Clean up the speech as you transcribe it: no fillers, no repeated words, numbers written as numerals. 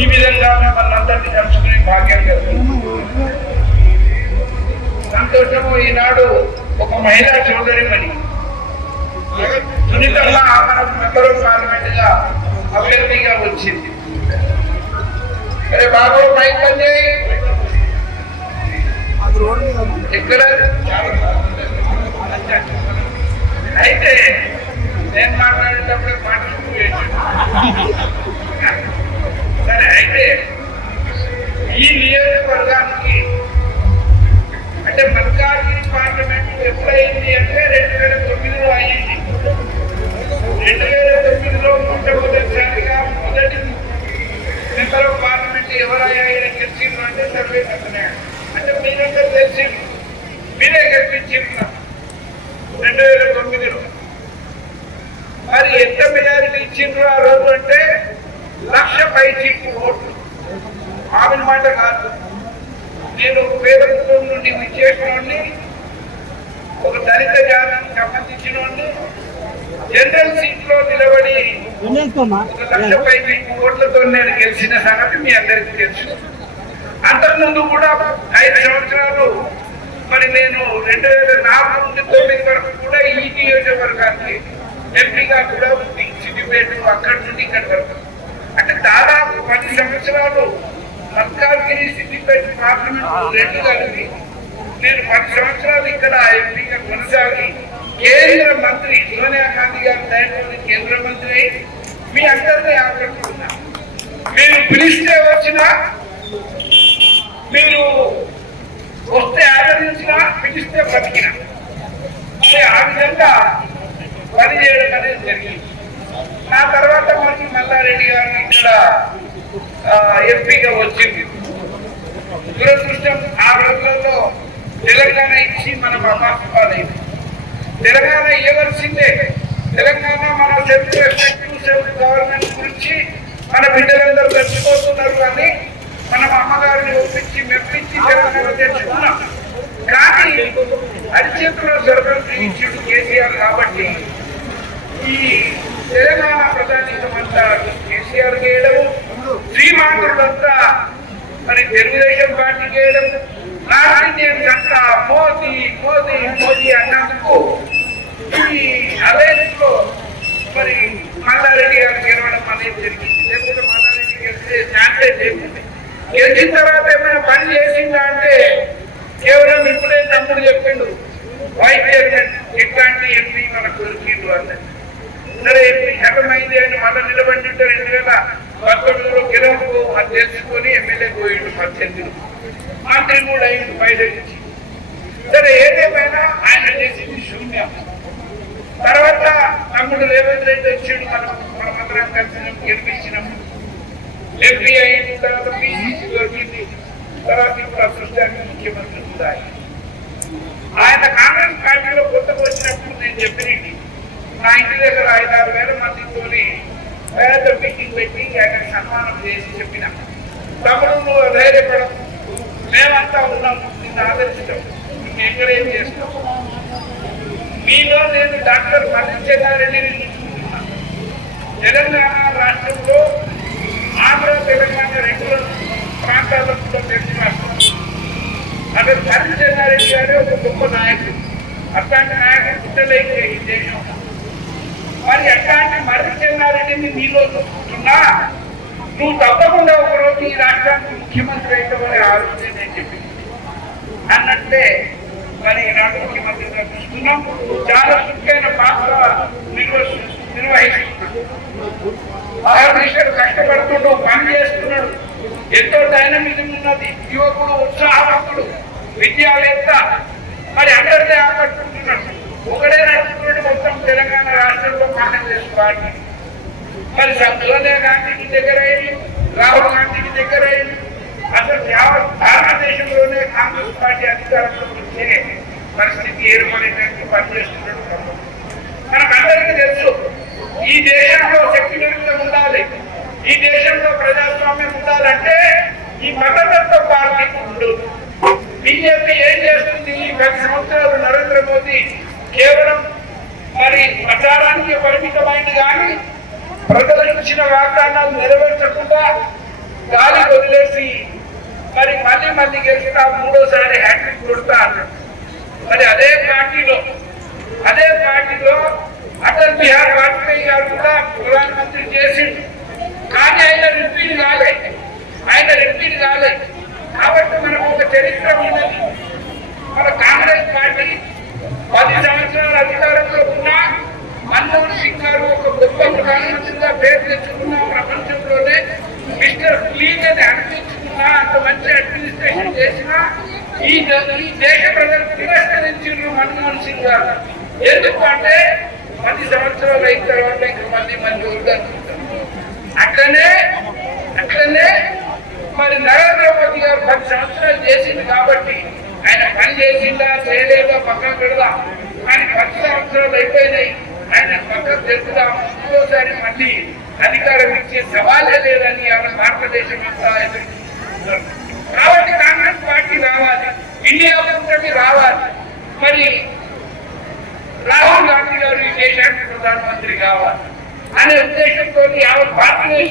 ఈ విధంగా మిమ్మల్ని అందరినీ కలుసుకునే భాగ్యం కలిగింది. సంతోషము. ఈనాడు ఒక మహిళా సోదరిమణి సునీతమ్మ మన మెంబర్ ఆఫ్ పార్లమెంట్ గా అభ్యర్థిగా వచ్చింది. అరే బాబు మైక్ ఎక్కడ అయితే నేను మాట్లాడేటప్పుడు మాట్లాడుతూ సరే. అయితే ఈ నియోజకవర్గానికి అంటే మల్కాజ్గిరి పార్లమెంట్ ఎప్పుడైంది అంటే 2009లో అయ్యింది. 2009లో మొట్టమొదటిసారిగా మొదటి మెంబర్ ఆఫ్ పార్లమెంట్ ఎవరైనా గెలిచిండ్రు అంటే సర్వేస్ అతనాడు. అంటే మీరంతా తెలిసి మీరే గెలిపించిండ్రు 2009లో. మరి ఎంత మెజారిటీ ఇచ్చిండ్రు ఆ రోజు అంటే 1,00,000 పైచీలకు ఓట్లు. ఆమె మాట కాదు. నేను పేద కుటుంబం నుండి విచ్చేసినోడిని, ఒక దళిత జాతికి సంబంధించిన జనరల్ సీట్ లో నిలబడి 1,00,000 పైచీలకు ఓట్లతో నేను గెలిచిన సంగతి మీ అందరికీ తెలుసు. అంతకుముందు కూడా 5 సంవత్సరాలు మరి నేను 2004 నుండి 2009 వరకు కూడా ఈ నియోజకవర్గానికి ఎంపీగా కూడా ఉంది. సిద్దిపేట అక్కడి నుండి ఇక్కడి వరకు అంటే దాదాపు 10 సంవత్సరాలు మల్కాజ్గిరి సిద్దిపేట పార్లమెంట్ రెండు కలిపి నేను 10 సంవత్సరాలు ఇక్కడ ఎంపీగా కొనసాగి కేంద్ర మంత్రి సోనియా గాంధీ గారి దయతో కేంద్ర మంత్రి మీ అందరినీ ఆకట్టుకున్నా. మీరు పిలిస్తే వచ్చినా, మీరు వస్తే ఆదరించినా, పిలిస్తే బతికినా ఆ విధంగా పనిచేయడం అనేది జరిగింది. ఆ తర్వాత మనకి మల్లారెడ్డి గారు ఇక్కడ ఎంపీగా వచ్చింది. దురదృష్టం ఆ రోజుల్లో తెలంగాణ ఇచ్చి మనం అపార్థాలైంది. తెలంగాణ ఇవ్వవలసిందే. తెలంగాణ మన సెల్ఫ్ రెస్పెక్టివ్ సెల్ఫ్ గవర్నమెంట్ గురించి మన బిడ్డలందరూ చచ్చిపోతున్నారు కానీ మనం అమ్మగారిని ఒప్పించి మెప్పించి తెలంగాణ తెచ్చుకున్నాం. కానీ అరిచేతిలో సర్వీస్ ఇచ్చిండు కేసీఆర్. కాబట్టి ఈ తెలంగాణ ప్రజానీకమంతా కేసీఆర్ చేయడము, శ్రీమాంధ్రులంతా మరి తెలుగుదేశం పార్టీ చేయడం, నార్త్ ఇండియన్స్ అంతా మోదీ మోదీ మోదీ అన్నందుకు ఈ అలయన్స్ లో మరి మల్లారెడ్డి గారు గెలవడం అనేది జరిగింది. లేకపోతే మల్లారెడ్డి గెలిస్తే ఛాన్సే జరిగింది. గెలిచిన తర్వాత ఏమైనా పని చేసిందా అంటే కేవలం ఇప్పుడే తమ్ముడు చెప్పిండు వైస్ చైర్మన్ ఇట్లాంటి ఎంపీ మనకు దొరికిండు అన్నది. సరే ఏమైంది అని మళ్ళీ నిలబడి 2019లో గెలవకు అది తెలుసుకొని ఎమ్మెల్యే పోయిండు 18 మంత్రి కూడా అయింది 5 నుంచి. సరే ఏదేమైనా ఆయన చేసింది శూన్యం. తర్వాత తమ్ముడు రేవంత్ రెడ్డి వచ్చిండు. మనమందరం కలిసినాం, గెలిపించినాం. ఎంపీ అయిన తర్వాత పిసిసి దొరికింది. తర్వాత ఇప్పుడు అదృష్టానికి ముఖ్యమంత్రి కూడా ఆయన కాంగ్రెస్ పార్టీలో కొత్తగా వచ్చినప్పుడు నేను చెప్పినట్టు నా ఇంటి దగ్గర 5-6 వేల మందితో పేద మీటింగ్ పెట్టి ఆయన సన్మానం చేసి చెప్పిన తమ్ముడు నువ్వు ధైర్యపడం, మేమంతా ఉన్నాం, నిన్ను ఆదరించడం, నువ్వు ఎంకరేజ్ చేస్తాం. మీలో నేను డాక్టర్ మల్లి చెన్నారెడ్డిని చూసుకుంటున్నాను. తెలంగాణ రాష్ట్రంలో ఆంధ్ర తెలంగాణ 2 ప్రాంతాల్లో కూడా తెలిసి రాష్ట్రం అక్కడ మల్లి చెన్నారెడ్డి గారు ఒక గొప్ప నాయకుడు. అట్లాంటి నాయకుడు పుట్టలేదు ఈ దేశంలో. మరి అట్లాంటి మర్రి చెన్నారెడ్డిని నీలో చూసుకుంటున్నా, నువ్వు తప్పకుండా ఒకరోజు ఈ రాష్ట్రానికి ముఖ్యమంత్రి అయితేమని ఆ రోజే నేను చెప్పింది అన్నట్లే మరి ఈనాడు ముఖ్యమంత్రిగా చూస్తున్నాం. చాలా ముఖ్యమైన పాత్ర నిర్వహిస్తున్నాడు. మహారాష్ట్ర కష్టపడుతుండు, పని చేస్తున్నాడు, ఎంతో డైనమిజం ఉన్నది, యువకుడు, ఉత్సాహవంతుడు, విద్యావేత్త, మరి అందరినీ ఆకట్టుకుంటున్నాడు. ఒకడే నడుపుతున్నాడు మొత్తం తెలంగాణ రాష్ట్రంలో కాంగ్రెస్ పార్టీ. మరి సోనియా గాంధీకి దగ్గర అయ్యి, రాహుల్ గాంధీకి దగ్గర అయ్యి, అసలు భారతదేశంలోనే కాంగ్రెస్ పార్టీ అధికారంలోకి వచ్చే పరిస్థితి ఏర్పడేటట్టు పనిచేస్తున్నాడు. మనకందరికీ తెలుసు ఈ దేశంలో సెక్యులరిజం ఉండాలి, ఈ దేశంలో ప్రజాస్వామ్యం ఉండాలంటే ఈ మతతత్వ పార్టీ ఉండదు. బీజేపీ ఏం చేస్తుంది? ఈ 10 సంవత్సరాలు నరేంద్ర మోదీ కేవలం మరి ప్రచారానికి పరిమితమైంది కానీ ప్రజలకు ఇచ్చిన వాగ్దానాలు నెరవేర్చకుండా మళ్ళీ గెలుస్తా మూడోసారి హ్యాట్రిక్ కొడతా అన్నాడు. మరి అదే పార్టీలో అటల్ బిహారీ వాజ్పేయి గారు కూడా ప్రధానమంత్రి చేసిండు. కానీ ఆయన రిపీట్ కాలేదు. కాబట్టి మనకు ఒక చరిత్ర ఉన్నది. మన కాంగ్రెస్ పార్టీ 10 సంవత్సరాల అధికారంలో ఉన్నా మన్మోహన్ సింగ్ గారు ఒక గొప్ప ప్రధానమంత్రిగా పేరు తెచ్చుకున్న ప్రపంచంలోనే మిస్టర్ క్లీన్ అని అనిపించుకున్నా, అంత మంచి అడ్మినిస్ట్రేషన్ చేసిన ఈ దేశ ప్రజలు తిరస్కరించారు మన్మోహన్ సింగ్ గారు. ఎందుకు అంటే 10 సంవత్సరాలు అయిన తర్వాత ఇంకా మళ్ళీ అనుకుంటారు. అట్లనే మరి నరేంద్ర మోదీ గారు 10 సంవత్సరాలు చేసింది కాబట్టి ఆయన పని చేసిందా చేయలేదా పక్కన పెడదాం. కానీ 10 సంవత్సరాలు అయిపోయినాయి, ఆయన పక్కన తెలుపుదాం. ఇంకోసారి మళ్ళీ అధికారం ఇచ్చే సవాలే లేదని భారతదేశం అంతా ఎదుర్కొంటున్నారు. కాబట్టి కాంగ్రెస్ పార్టీ రావాలి, ఇండియా కూటమి రావాలి. మరి రాహుల్ గాంధీ గారు ఈ దేశానికి ప్రధానమంత్రి కావాలి అనే ఉద్దేశంతో భారతదేశం